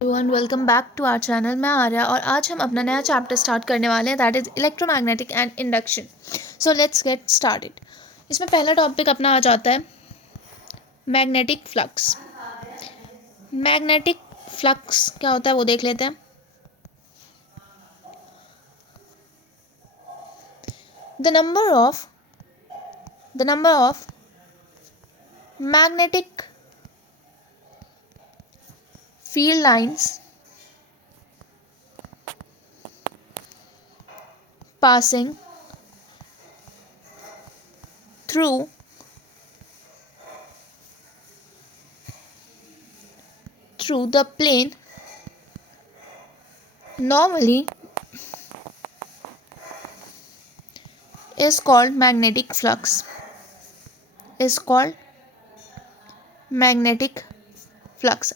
Everyone welcome back to our channel. मैं आर्या और आज हम अपना नया चैप्टर स्टार्ट करने वाले हैं, that is electromagnetic and induction. So let's get started. इसमें पहला टॉपिक अपना आ जाता है मैग्नेटिक फ्लक्स। मैग्नेटिक फ्लक्स क्या होता है वो देख लेते हैं। The number of magnetic field lines passing through the plane normally is called magnetic flux.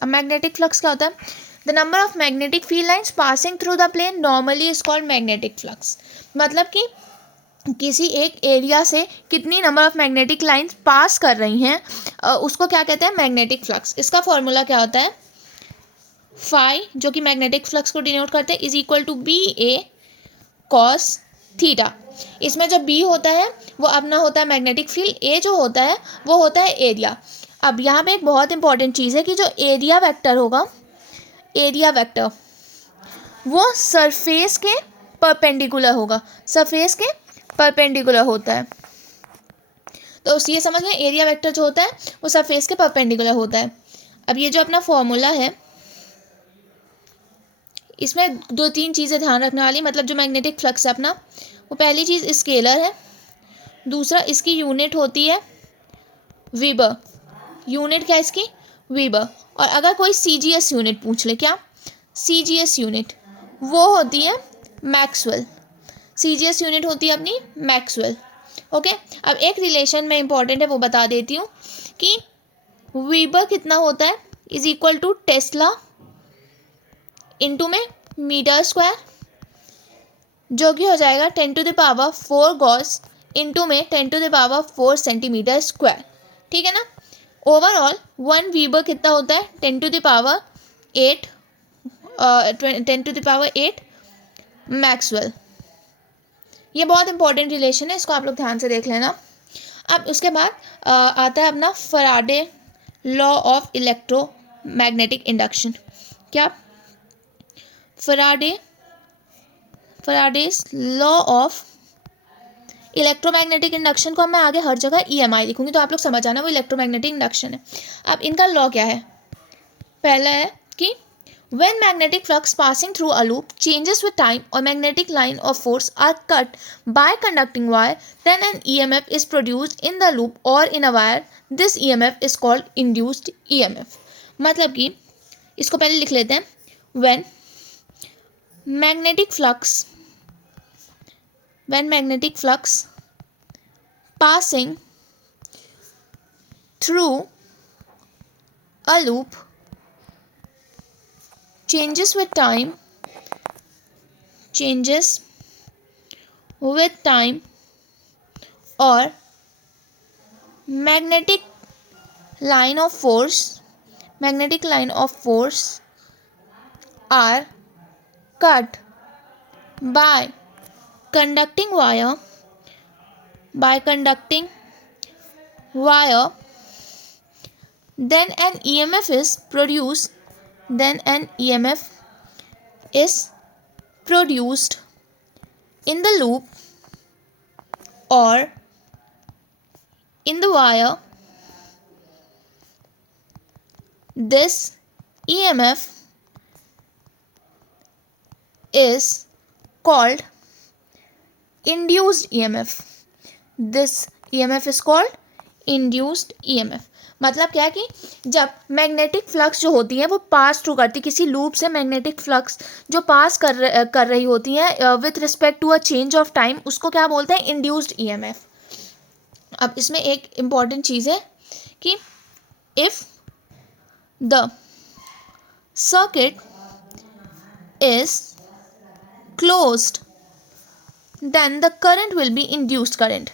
अब मैग्नेटिक फ्लक्स क्या होता है? The number of magnetic field lines passing through the plane normally is called magnetic flux. मतलब कि किसी एक area से कितनी number of magnetic lines pass कर रही हैं उसको क्या कहते हैं? Magnetic flux. इसका फॉर्मूला क्या होता है? फाई, जो कि मैग्नेटिक फ्लक्स को डिनोट करते हैं, is equal to B A cos theta. इसमें जो बी होता है वो अपना होता है मैग्नेटिक फील्ड, ए जो होता है वो होता है एरिया। अब यहाँ पे एक बहुत इंपॉर्टेंट चीज़ है कि जो एरिया वेक्टर होगा, एरिया वेक्टर वो सरफेस के परपेंडिकुलर होगा, सरफेस के परपेंडिकुलर होता है। तो ये समझ लें, एरिया वेक्टर जो होता है वो सरफेस के परपेंडिकुलर होता है। अब ये जो अपना फॉर्मूला है, इसमें दो तीन चीज़ें ध्यान रखने वाली। मतलब जो मैग्नेटिक फ्लक्स है अपना, वो पहली चीज़ स्केलर है, दूसरा इसकी यूनिट होती है वीबर। यूनिट क्या है इसकी? वीबर। और अगर कोई सीजीएस यूनिट पूछ ले, क्या सीजीएस यूनिट? वो होती है मैक्सवेल। सीजीएस यूनिट होती है अपनी मैक्सवेल। ओके, अब एक रिलेशन में इंपॉर्टेंट है वो बता देती हूँ कि वीबर कितना होता है? Is equal to tesla into में मीटर स्क्वायर, जो कि हो जाएगा 10⁴ गॉस इंटू में 10⁴ सेंटीमीटर स्क्वायर। ठीक है ना? ओवरऑल 1 वीबर कितना होता है? 10⁸ मैक्सवेल। ये बहुत इंपॉर्टेंट रिलेशन है, इसको आप लोग ध्यान से देख लेना। अब उसके बाद आता है अपना Faraday law of electromagnetic induction. क्या? फराडेज लॉ ऑफ इलेक्ट्रोमैग्नेटिक इंडक्शन को मैं आगे हर जगह EMI लिखूंगी, तो आप लोग समझ आना वो इलेक्ट्रोमैग्नेटिक इंडक्शन है। अब इनका लॉ क्या है? पहला है कि when magnetic flux passing through a loop changes with time or magnetic line of force are cut by conducting wire, then an EMF is produced in the loop or in a wire. This EMF is called induced EMF. मतलब कि इसको पहले लिख लेते हैं। when magnetic flux passing through a loop changes with time or magnetic line of force are cut by conducting wire, then an EMF is produced in the loop or in the wire. This EMF is called induced EMF. This EMF is called induced EMF. मतलब क्या है कि जब magnetic flux जो होती है वो pass through करती, किसी लूप से मैग्नेटिक फ्लक्स जो पास कर रही होती है with respect to a change of time, उसको क्या बोलते हैं? Induced EMF। अब इसमें एक इम्पॉर्टेंट चीज़ है कि if the circuit is closed, then the current will be induced current.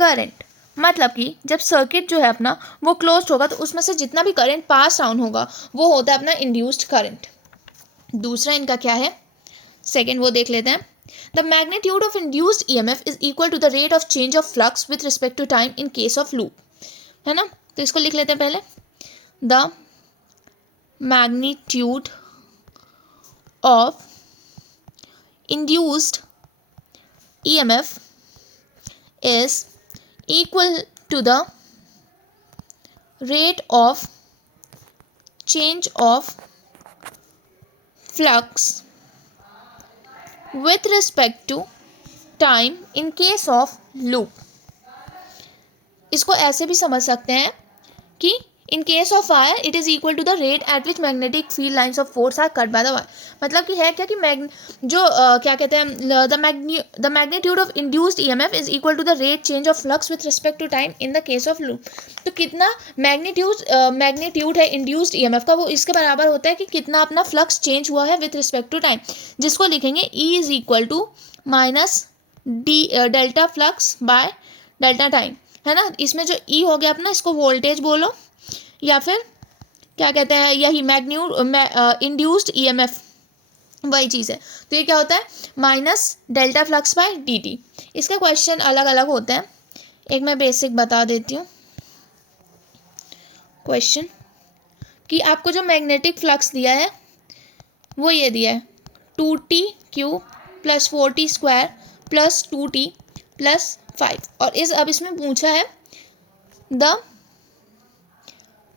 Current, मतलब कि जब सर्किट जो है अपना वो क्लोज होगा तो उसमें से जितना भी करंट पास डाउन होगा वो होता है अपना इंड्यूस्ड करंट। दूसरा इनका क्या है, सेकेंड वो देख लेते हैं। The magnitude of induced EMF is equal to the rate of change of flux with respect to time in case of loop, है ना। तो इसको लिख लेते हैं पहले। The magnitude of induced EMF is equal to the rate of change of flux with respect to time in case of loop। इसको ऐसे भी समझ सकते हैं कि in case of wire it is equal to the rate at which magnetic field lines of force are cut by the wire. मतलब कि है क्या कि क्या कहते हैं, the magnitude of induced EMF is equal to the rate change of flux with respect to time in the case of loop. तो कितना मैग्नीट्यूड है इंड्यूस्ड ईएमएफ का, वो इसके बराबर होता है कि कितना अपना फ्लक्स चेंज हुआ है विथ रिस्पेक्ट टू टाइम, जिसको लिखेंगे E is equal to minus d delta flux by delta time, है ना। इसमें जो ई हो गया अपना, इसको वोल्टेज बोलो या फिर क्या कहते हैं, यही इंड्यूस्ड ईएमएफ वही चीज़ है। तो ये क्या होता है, minus delta flux by dt। इसके क्वेश्चन अलग अलग होते हैं, एक मैं बेसिक बता देती हूँ क्वेश्चन, कि आपको जो मैग्नेटिक फ्लक्स दिया है वो ये दिया है 2t³ + 4t² + 2t + 5। और अब इसमें पूछा है the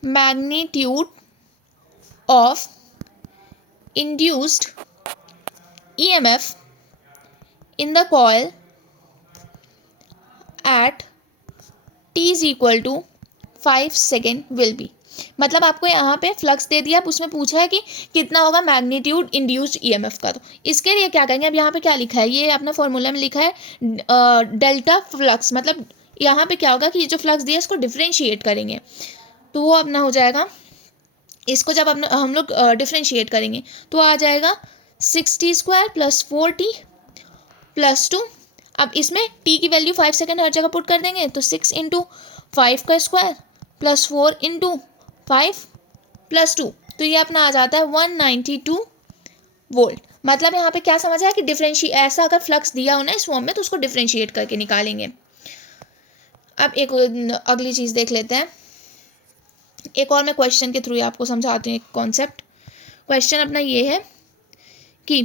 magnitude of induced EMF in the coil at t is equal to 5 second will be। मतलब आपको यहाँ पे फ्लक्स दे दिया, उसमें पूछा है कि कितना होगा मैग्नीट्यूड इंड्यूस्ड ईएमएफ का। तो इसके लिए क्या करेंगे, अब यहाँ पे क्या लिखा है, ये अपना फॉर्मूला में लिखा है डेल्टा फ्लक्स। मतलब यहाँ पे क्या होगा कि ये जो फ्लक्स दिया इसको डिफ्रेंशिएट करेंगे, तो वो अपना हो जाएगा, इसको जब हम लोग डिफ्रेंशिएट करेंगे तो आ जाएगा 60² + 4t + 2। अब इसमें t की वैल्यू 5 सेकेंड हर जगह पुट कर देंगे, तो 6 × 5 का स्क्वायर + 4 × 5 + 2, तो ये अपना आ जाता है 192 वोल्ट। मतलब यहाँ पे क्या समझा है कि ऐसा अगर फ्लक्स दिया हो ना इस फॉर्म में तो उसको डिफ्रेंशिएट करके निकालेंगे। अब एक अगली चीज़ देख लेते हैं, एक और मैं क्वेश्चन के थ्रू आपको समझाती हूँ एक कॉन्सेप्ट। क्वेश्चन अपना ये है कि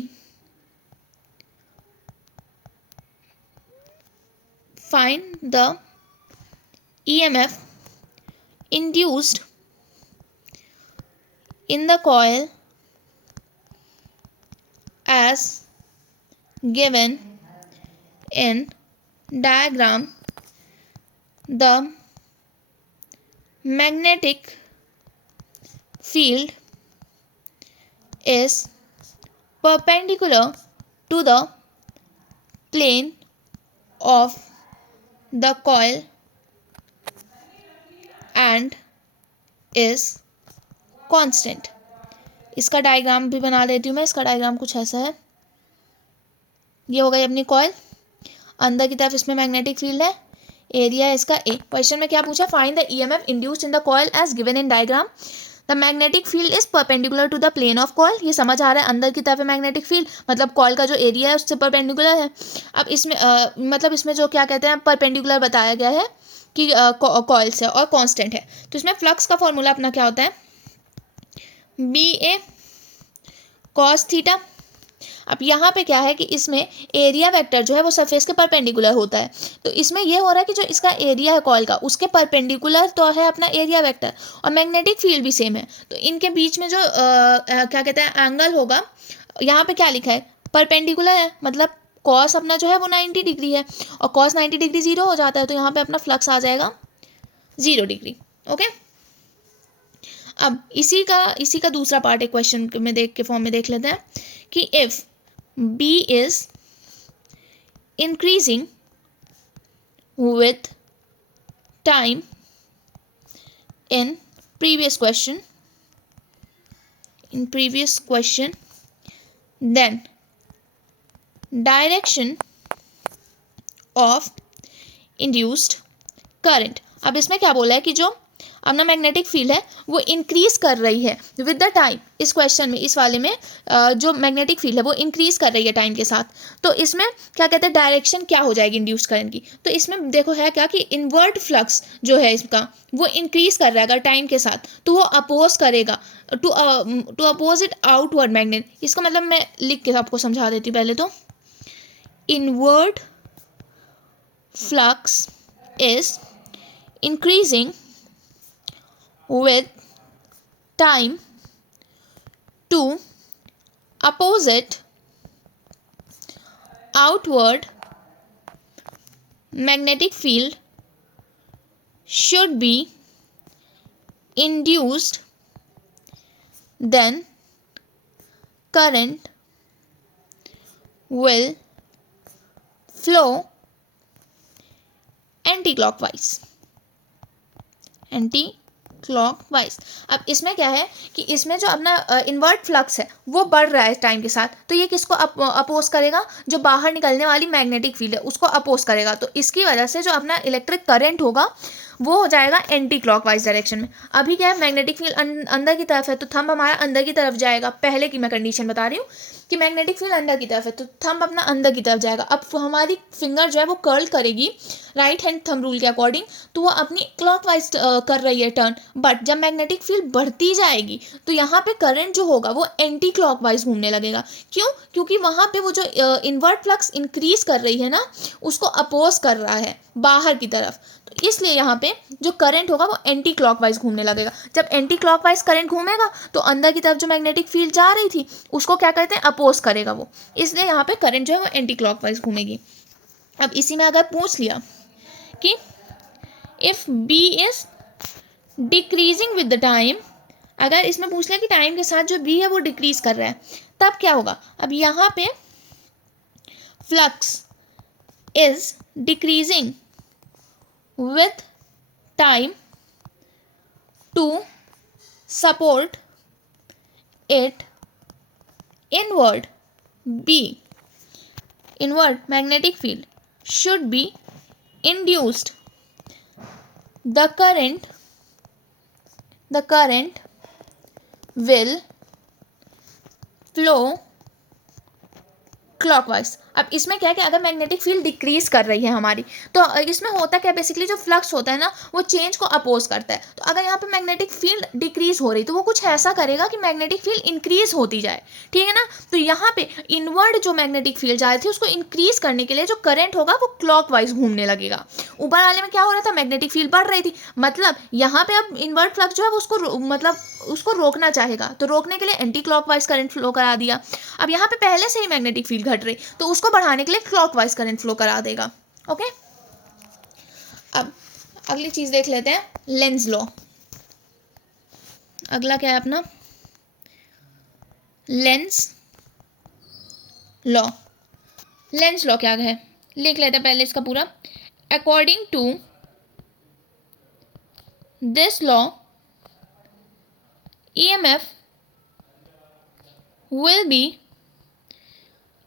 find the EMF induced in the coil as given in diagram। The magnetic field is perpendicular to the plane of the coil and is constant। इसका डायग्राम भी बना देती हूँ मैं। इसका डायग्राम कुछ ऐसा है, ये हो गई अपनी कॉइल, अंदर की तरफ इसमें मैग्नेटिक फील्ड है, एरिया है इसका ए। क्वेश्चन में क्या पूछा, find the EMF induced in the coil as given in diagram. The magnetic field is perpendicular to the plane of coil. ये समझ आ रहा है, अंदर की तरफ है मैग्नेटिक फील्ड, मतलब कॉइल का जो एरिया है उससे परपेंडिकुलर है। अब इसमें मतलब इसमें जो क्या कहते हैं परपेंडिकुलर बताया गया है कि कॉइल से, और कांस्टेंट है। तो इसमें फ्लक्स का फॉर्मूला अपना क्या होता है, BA cos थीटा। अब यहाँ पे क्या है कि इसमें एरिया वेक्टर जो है वो सरफेस के परपेंडिकुलर होता है। तो इसमें ये हो रहा है कि जो इसका एरिया है कॉइल का उसके परपेंडिकुलर तो है अपना एरिया वेक्टर, और मैग्नेटिक फील्ड भी सेम है। तो इनके बीच में जो क्या कहते हैं एंगल होगा, यहाँ पे क्या लिखा है परपेंडिकुलर है, मतलब कॉस अपना जो है वो 90 डिग्री है, और कॉस 90 डिग्री 0 हो जाता है, तो यहाँ पे अपना फ्लक्स आ जाएगा 0 डिग्री। ओके, अब इसी का दूसरा पार्ट एक क्वेश्चन में फॉर्म में देख लेते हैं कि if B is increasing with time in previous question, then direction of induced current. अब इसमें क्या बोला है कि जो अपना मैग्नेटिक फील्ड है वो इंक्रीज कर रही है विद द टाइम। इस क्वेश्चन में, इस वाले में जो मैग्नेटिक फील्ड है वो इंक्रीज कर रही है टाइम के साथ। तो इसमें क्या कहते हैं, डायरेक्शन क्या हो जाएगी इंड्यूस करंट की। तो इसमें देखो है क्या कि इनवर्ट फ्लक्स जो है इसका वो इंक्रीज कर रहा है अगर टाइम के साथ, तो वो अपोज करेगा to oppose it outward magnet. इसका मतलब मैं लिख के आपको समझा देती हूँ पहले। तो inward flux is increasing with time to opposite outward magnetic field should be induced, then current will flow anti-clockwise। Anti clockwise. अब इसमें क्या है कि इसमें जो अपना इन्वर्ट फ्लक्स है वो बढ़ रहा है टाइम के साथ, तो ये किसको अपोज करेगा, जो बाहर निकलने वाली मैग्नेटिक फील्ड है उसको अपोज करेगा। तो इसकी वजह से जो अपना इलेक्ट्रिक करंट होगा वो हो जाएगा एंटी क्लॉकवाइज डायरेक्शन में। अभी क्या है, मैग्नेटिक फील्ड अंदर की तरफ है तो थंब हमारा अंदर की तरफ जाएगा। पहले की मैं कंडीशन बता रही हूँ कि मैग्नेटिक फील्ड अंदर की तरफ है तो थंब अपना अंदर की तरफ जाएगा। अब हमारी फिंगर जो है वो कर्ल करेगी राइट हैंड थंब रूल के अकॉर्डिंग, तो वो अपनी क्लॉकवाइज कर रही है टर्न। बट जब मैग्नेटिक फील्ड बढ़ती जाएगी तो यहाँ पे करंट जो होगा वो एंटी क्लॉकवाइज घूमने लगेगा। क्यों? क्योंकि वहाँ पे वो जो इनवर्ट फ्लक्स इंक्रीज कर रही है ना उसको अपोज कर रहा है बाहर की तरफ, तो इसलिए यहाँ पे जो करंट होगा वो एंटी क्लॉकवाइज घूमने लगेगा। जब एंटी क्लॉकवाइज करंट घूमेगा तो अंदर की तरफ जो मैग्नेटिक फील्ड जा रही थी उसको क्या कहते हैं, अपोज करेगा वो, इसलिए यहाँ पे करंट जो है वो एंटी क्लॉकवाइज घूमेगी। अब इसी में अगर पूछ लिया कि if B is decreasing with the time, अगर इसमें पूछ लिया कि टाइम के साथ जो बी है वो डिक्रीज कर रहा है, तब क्या होगा। अब यहाँ पे flux is decreasing with time to support it inward. B, inward magnetic field should be induced. The current will flow clockwise. अब इसमें क्या है कि अगर मैग्नेटिक फील्ड डिक्रीज कर रही है हमारी, तो इसमें होता क्या, बेसिकली जो फ्लक्स होता है ना वो चेंज को अपोज करता है। तो अगर यहाँ पे मैग्नेटिक फील्ड डिक्रीज हो रही तो वो कुछ ऐसा करेगा कि मैग्नेटिक फील्ड इंक्रीज होती जाए, ठीक है ना। तो यहाँ पे इनवर्ड जो मैग्नेटिक फील्ड जा रही थी उसको इंक्रीज करने के लिए जो करंट होगा वो क्लॉकवाइज घूमने लगेगा। ऊपर वाले में क्या हो रहा था, मैग्नेटिक फील्ड बढ़ रही थी, मतलब यहाँ पे अब इनवर्ड फ्लक्स जो है वो उसको रोकना चाहेगा, तो रोकने के लिए एंटी क्लॉकवाइज करंट फ्लो करा दिया। अब यहाँ पे पहले से ही मैग्नेटिक फील्ड घट रही तो उसको बढ़ाने के लिए क्लॉकवाइज करंट फ्लो करा देगा। ओके, अब अगली चीज देख लेते हैं, लेंज लॉ। अगला क्या है अपना, लेंज लॉ। लेंज लॉ क्या है लिख लेते हैं पहले इसका पूरा। According to this law EMF will be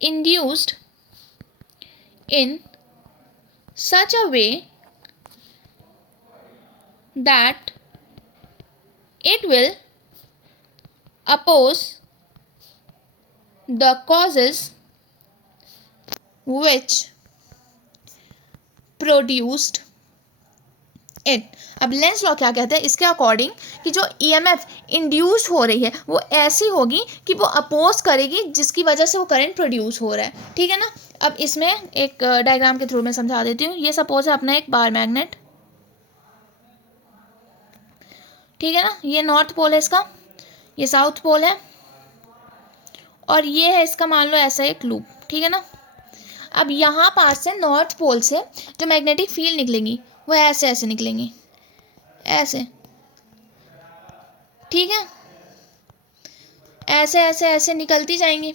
induced in such a way that it will oppose the causes which produced it। अब लेंज लॉ क्या कहते हैं, इसके अकॉर्डिंग कि जो EMF इंड्यूस हो रही है वो ऐसी होगी कि वो अपोज करेगी जिसकी वजह से वो करंट प्रोड्यूस हो रहा है, ठीक है ना। अब इसमें एक डायग्राम के थ्रू मैं समझा देती हूँ। ये सपोज है अपना एक बार मैग्नेट, ठीक है ना, ये नॉर्थ पोल है इसका, ये साउथ पोल है, और ये है इसका मान लो ऐसा एक लूप, ठीक है ना। अब यहाँ पास से नॉर्थ पोल से जो मैग्नेटिक फील्ड निकलेंगी वो ऐसे ऐसे निकलेंगी, ऐसे, ठीक है, ऐसे ऐसे ऐसे निकलती जाएंगी।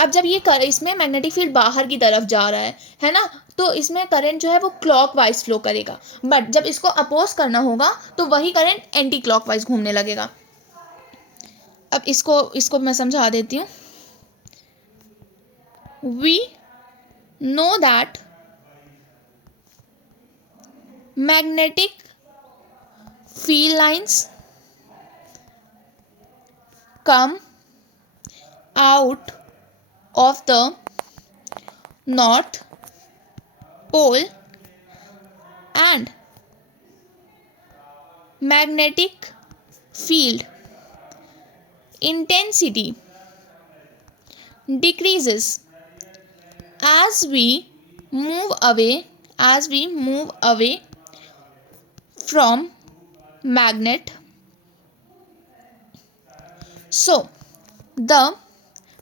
अब जब ये इसमें मैग्नेटिक फील्ड बाहर की तरफ जा रहा है ना, तो इसमें करंट जो है वो क्लॉकवाइज फ्लो करेगा। बट जब इसको अपोज करना होगा तो वही करंट एंटी क्लॉकवाइज घूमने लगेगा। अब इसको मैं समझा देती हूँ। We know that magnetic field lines come out of the north pole and magnetic field intensity decreases as we move away from magnet. So the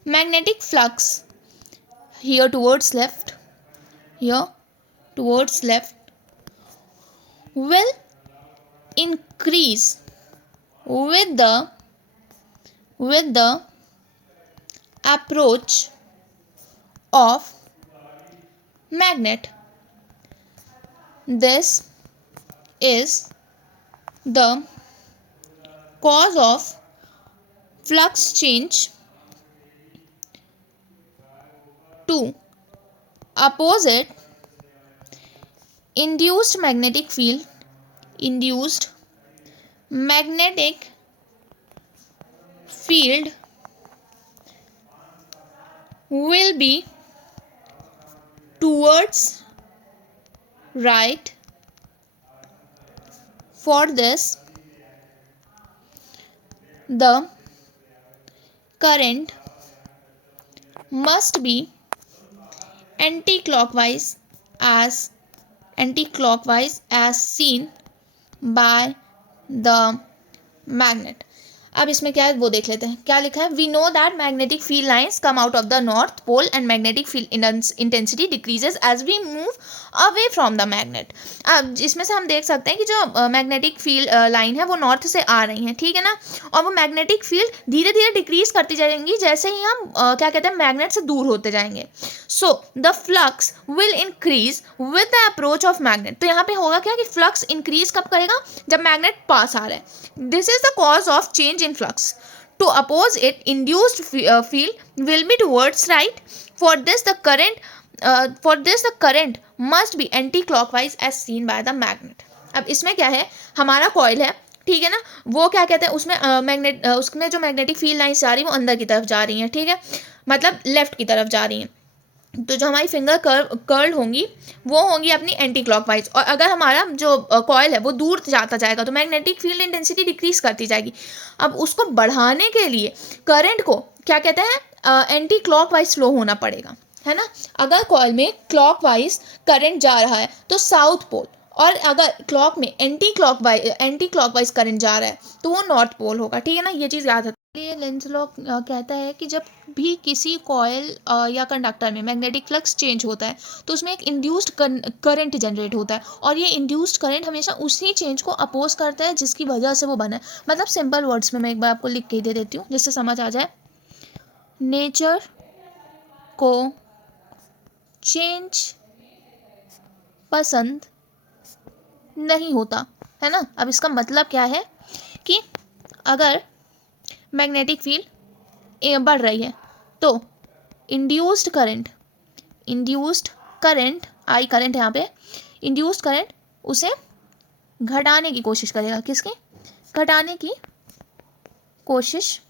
magnetic flux here towards left will increase with the approach of magnet. This is the cause of flux change to opposite induced magnetic field will be towards right. For this, the current must be anti-clockwise as seen by the magnet. अब इसमें क्या है वो देख लेते हैं. क्या लिखा है? We know that magnetic field lines come out of the north pole and magnetic field intensity decreases as we move away from the magnet. अब इसमें से हम देख सकते हैं कि जो मैग्नेटिक फील्ड लाइन है वो नॉर्थ से आ रही है, ठीक है ना, और वो मैग्नेटिक फील्ड धीरे धीरे डिक्रीज करती जाएंगी जैसे ही हम क्या कहते हैं मैग्नेट से दूर होते जाएंगे. So the flux will increase with the approach of magnet. तो यहाँ पे होगा क्या कि फ्लक्स इंक्रीज कब करेगा? जब मैग्नेट पास आ रहा है. This is the cause of change in flux. To oppose it, induced field will be towards right. For this the current must be anti-clockwise as seen by the magnet. अब इसमें क्या है, हमारा कॉइल है, ठीक है ना, वो क्या कहते हैं उसमें उसमें जो मैग्नेटिक फील्ड लाइन्स जा रही है वो अंदर की तरफ जा रही हैं, ठीक है, मतलब लेफ्ट की तरफ जा रही हैं. तो जो हमारी फिंगर कर्ल होंगी वो होंगी अपनी एंटी क्लॉकवाइज. और अगर हमारा जो कॉइल है वो दूर जाता जाएगा तो मैग्नेटिक फील्ड इंटेंसिटी डिक्रीज करती जाएगी. अब उसको बढ़ाने के लिए करंट को क्या कहते हैं एंटी क्लॉकवाइज फ्लो होना पड़ेगा, है ना. अगर कॉइल में क्लॉकवाइज करंट जा रहा है तो साउथ पोल, और अगर क्लॉक में एंटी क्लॉकवाइज करंट जा रहा है तो वो नॉर्थ पोल होगा, ठीक है ना. ये चीज़ याद रखिए. ये लेंज लॉ कहता है कि जब भी किसी कॉइल या कंडक्टर में मैग्नेटिक फ्लक्स चेंज होता है तो उसमें एक इंड्यूस्ड करंट जनरेट होता है, और ये इंड्यूस्ड करंट हमेशा उसी चेंज को अपोज करता है जिसकी वजह से वो बना है. मतलब सिंपल वर्ड्स में मैं एक बार आपको लिख के दे देती हूँ जिससे समझ आ जाए. नेचर को चेंज पसंद नहीं होता, है ना. अब इसका मतलब क्या है कि अगर मैग्नेटिक फील्ड बढ़ रही है तो इंड्यूस्ड करंट आई करंट यहाँ पे इंड्यूस्ड करंट उसे घटाने की कोशिश करेगा. किसकी? घटाने की कोशिश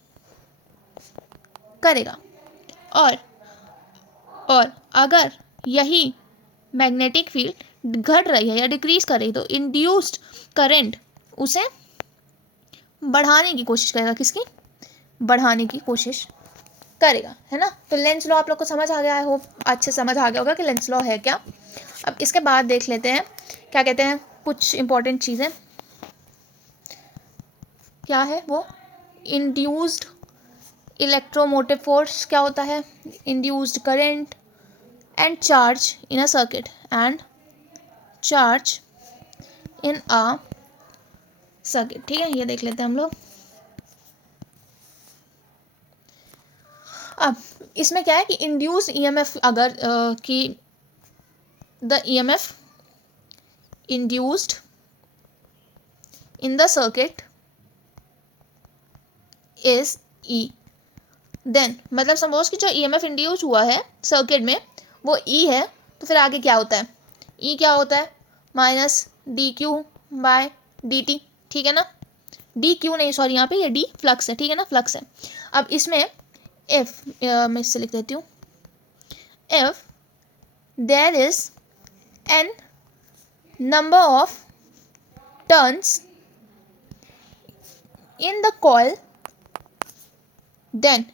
करेगा. और अगर यही मैग्नेटिक फील्ड घट रही है या डिक्रीज कर रही है तो इंड्यूस्ड करंट उसे बढ़ाने की कोशिश करेगा. किसकी? बढ़ाने की कोशिश करेगा, है ना. तो लेंज लॉ आप लोग को समझ आ गया है, होप अच्छे समझ आ गया होगा कि लेंज लॉ है क्या. अब इसके बाद देख लेते हैं क्या कहते हैं कुछ इंपॉर्टेंट चीज़ें. क्या है वो? इंड्यूस्ड इलेक्ट्रोमोटिव फोर्स क्या होता है? Induced current and charge in a circuit ठीक है, ये देख लेते हैं हम लोग. अब इसमें क्या है कि इंड्यूस्ड ईएमएफ अगर कि the EMF induced in the circuit is E, then मतलब सपोज कि जो ईएमएफ इंड्यूस हुआ है सर्किट में वो ई है, तो फिर आगे क्या होता है? ई क्या होता है? Minus d Q by D T, ठीक है ना, डी क्यू नहीं सॉरी, यहाँ पे ये डी फ्लक्स है, ठीक है ना, फ्लक्स है। अब इसमें इफ मैं इससे लिख देती हूँ, if there is N number of turns in the coil then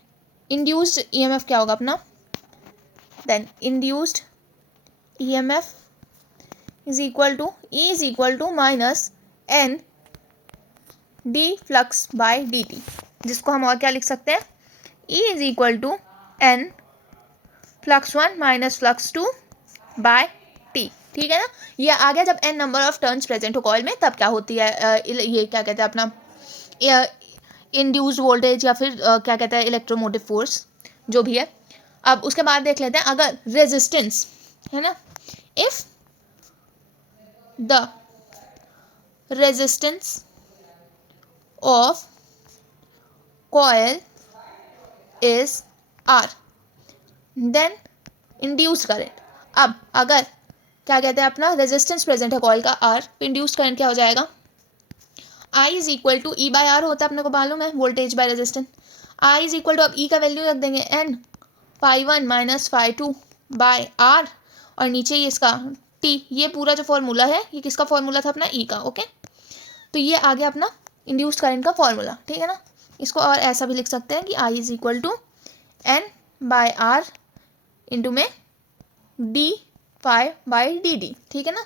induced EMF क्या होगा अपना, then induced EMF is equal to minus N d flux by D t, जिसको हम और क्या लिख सकते हैं, E is equal to N flux 1 minus flux 2 by t, ठीक है ना। ये आ गया जब N number of turns present हो कॉइल में, तब क्या होती है ये क्या कहते हैं अपना इंड्यूस्ड वोल्टेज या फिर क्या कहते हैं इलेक्ट्रोमोटिव फोर्स, जो भी है। अब उसके बाद देख लेते हैं अगर रेजिस्टेंस है ना, if the resistance of coil is R then induced current. अब अगर क्या कहते हैं अपना रेजिस्टेंस प्रेजेंट है कॉइल का आर, तो इंड्यूस्ड करंट क्या हो जाएगा, I is equal to E by R होता है, अपने को मालूम है voltage by resistance. I is equal to, अब ई का वैल्यू रख देंगे N phi 1 minus phi 2 by R, और नीचे ये इसका टी, ये पूरा जो फॉर्मूला है ये किसका फॉर्मूला था अपना, ई का, ओके। तो ये आ गया अपना इंड्यूस्ड करंट का फॉर्मूला, ठीक है ना। इसको और ऐसा भी लिख सकते हैं कि I is equal to N by R into में D phi by D D, ठीक है ना।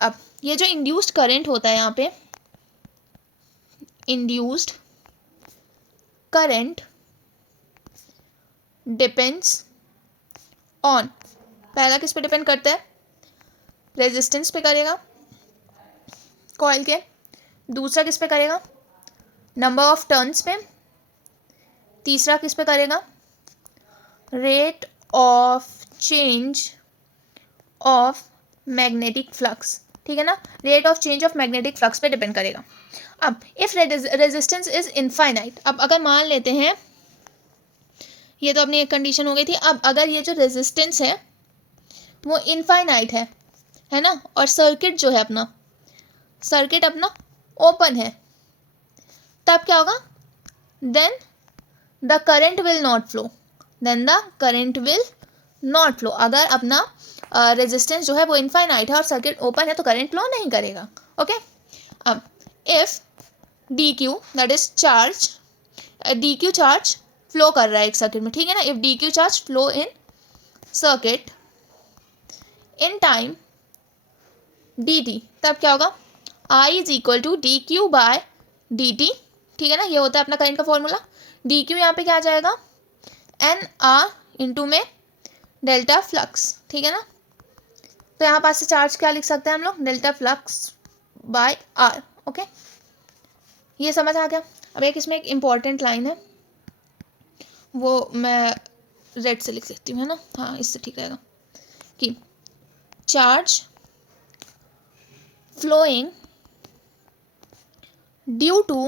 अब ये जो इंड्यूस्ड करंट होता है यहाँ पे, इंड्यूस्ड करंट डिपेंड्स ऑन, पहला किस पे डिपेंड करता है, रेजिस्टेंस पे करेगा कॉइल के, दूसरा किस पे करेगा, नंबर ऑफ टर्न्स पे, तीसरा किस पे करेगा, rate of change of magnetic flux, ठीक है ना, rate of change of magnetic flux पे डिपेंड करेगा। अब इफ रेजिस्टेंस इज इनफाइनाइट, अब अगर मान लेते हैं, ये तो अपनी एक कंडीशन हो गई थी, अब अगर ये जो रेजिस्टेंस है वो इनफाइनाइट है ना, और सर्किट जो है अपना, सर्किट अपना ओपन है, तब क्या होगा, then the current will not flow, then the current will not flow. अगर अपना रेजिस्टेंस जो है वो इनफाइनाइट है और सर्किट ओपन है तो करंट फ्लो नहीं करेगा, ओके। अब if D Q that is charge, D Q charge flow कर रहा है एक सर्किट में, ठीक है ना, if D Q charge flow in circuit in time D T, तब क्या होगा, I is equal to D Q by D T, ठीक है ना, ये होता है अपना करंट का फॉर्मूला। डी क्यू यहाँ पे क्या आ जाएगा, एन आर इंटू में डेल्टा फ्लक्स, ठीक है ना। तो यहाँ पास से चार्ज क्या लिख सकते हैं हम लोग, delta flux by R, okay. ये समझ आ गया। अब एक इसमें एक इम्पॉर्टेंट लाइन है, वो मैं रेड से लिख सकती हूँ, है ना, हाँ इससे ठीक रहेगा, कि charge flowing due to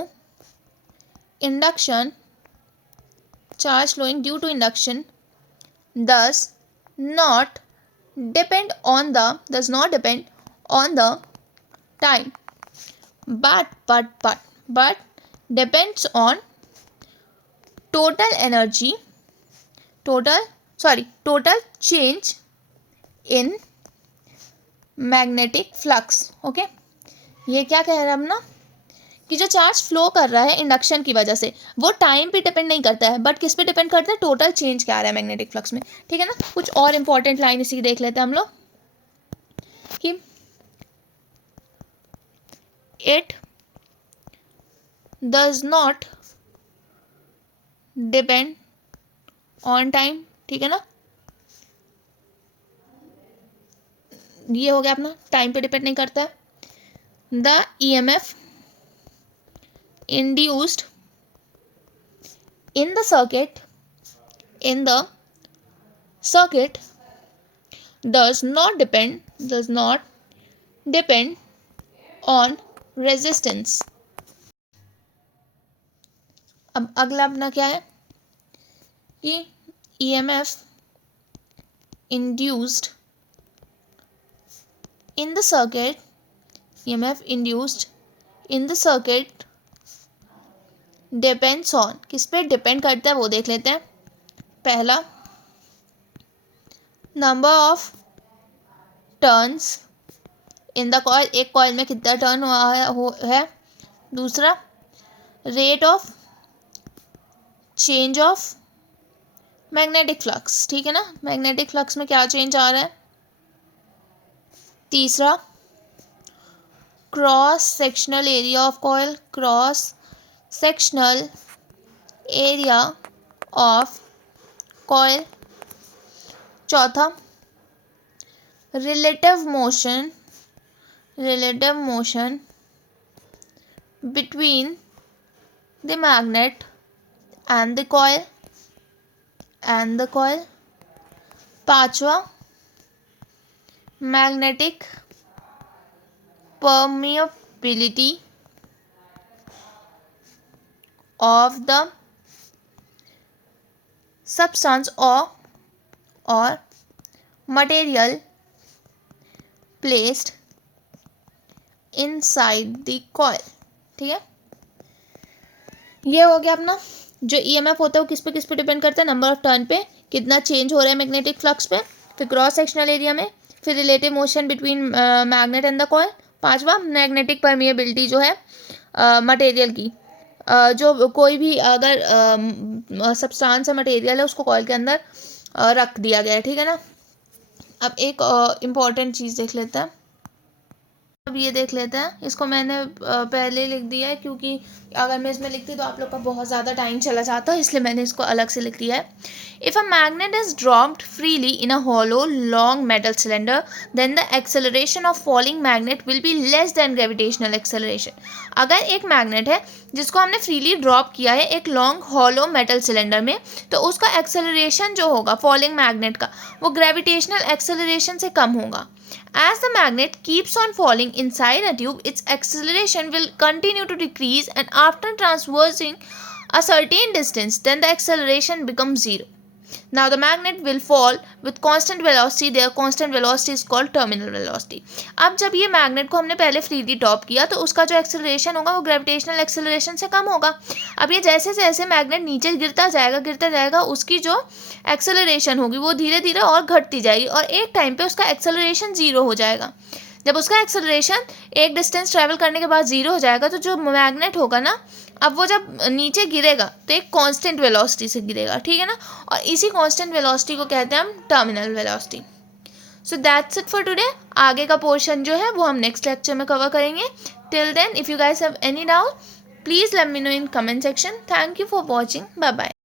induction, charge flowing due to induction does not depend on the time, but depends on total change in magnetic flux, okay. ये क्या कह रहा है हम ना, कि जो चार्ज फ्लो कर रहा है इंडक्शन की वजह से, वो टाइम पे डिपेंड नहीं करता है, बट किस पे डिपेंड करता है, टोटल चेंज क्या आ रहा है मैग्नेटिक फ्लक्स में, ठीक है ना। कुछ और इंपॉर्टेंट लाइन इसी देख लेते हैं हम लोग, कि it does not depend on time, ठीक है ना, ये हो गया अपना, टाइम पे डिपेंड नहीं करता है। The EMF induced in the circuit does not depend on resistance. अब अगला अपना क्या है, कि EMF induced in the circuit EMF induced in the circuit depends on, किस पे डिपेंड करता है वो देख लेते हैं. पहला, number of turns in the coil, एक कॉइल में कितना टर्न हुआ है. दूसरा, rate of change of magnetic flux, ठीक है ना, मैग्नेटिक फ्लक्स में क्या चेंज आ रहा है. तीसरा, cross sectional area of coil, cross sectional area of coil. चौथा, relative motion between the magnet and the coil. पांचवा, magnetic permeability of the substance or material placed inside the coil. ठीक है, ये हो गया अपना. जो EMF होता है वो किस पे डिपेंड करता है, नंबर ऑफ टर्न पे, कितना चेंज हो रहा है मैग्नेटिक फ्लक्स पे, फिर क्रॉस सेक्शनल एरिया में, फिर relative motion between magnet and the coil. पांचवा, मैग्नेटिक परमिएबिलिटी जो है मटेरियल की, जो कोई भी अगर सब्सटेंस है, मटेरियल है, उसको कॉइल के अंदर रख दिया गया है. ठीक है ना. अब एक इम्पॉर्टेंट चीज़ देख लेते हैं. अब ये देख लेते हैं, इसको मैंने पहले लिख दिया है क्योंकि अगर मैं इसमें लिखती तो आप लोग का बहुत ज़्यादा टाइम चला जाता, इसलिए मैंने इसको अलग से लिख दिया है. If a magnet is dropped freely in a hollow long metal cylinder then the acceleration of falling magnet will be less than gravitational acceleration. अगर एक मैग्नेट है जिसको हमने फ्रीली ड्रॉप किया है एक लॉन्ग हॉलो मेटल सिलेंडर में, तो उसका एक्सेलरेशन जो होगा फॉलिंग मैग्नेट का, वो ग्रेविटेशनल एक्सेलरेशन से कम होगा. As the magnet keeps on falling inside a tube, its acceleration will continue to decrease, and after traversing a certain distance, then the acceleration becomes zero. Now the magnet will fall with constant velocity. Their constant velocity is called terminal velocity. अब जब ये magnet को हमने पहले freely drop किया तो उसका जो एक्सेलरेशन होगा वो ग्रेविटेशनल एक्सेलरेशन से कम होगा. अब ये जैसे जैसे मैग्नेट नीचे गिरता जाएगा उसकी जो एक्सेलरेशन होगी वो धीरे धीरे और घटती जाएगी और एक टाइम पे उसका एक्सेलरेशन ज़ीरो हो जाएगा. जब उसका एक्सेलरेशन एक डिस्टेंस ट्रैवल करने के बाद ज़ीरो हो जाएगा तो जो मैग्नेट होगा ना, अब वो जब नीचे गिरेगा तो एक कांस्टेंट वेलोसिटी से गिरेगा. ठीक है ना. और इसी कांस्टेंट वेलोसिटी को कहते हैं हम terminal velocity. So that's it for today. आगे का पोर्शन जो है वो हम नेक्स्ट लेक्चर में कवर करेंगे. Till then if you guys have any doubt please let me know in comment section. Thank you for watching. Bye bye.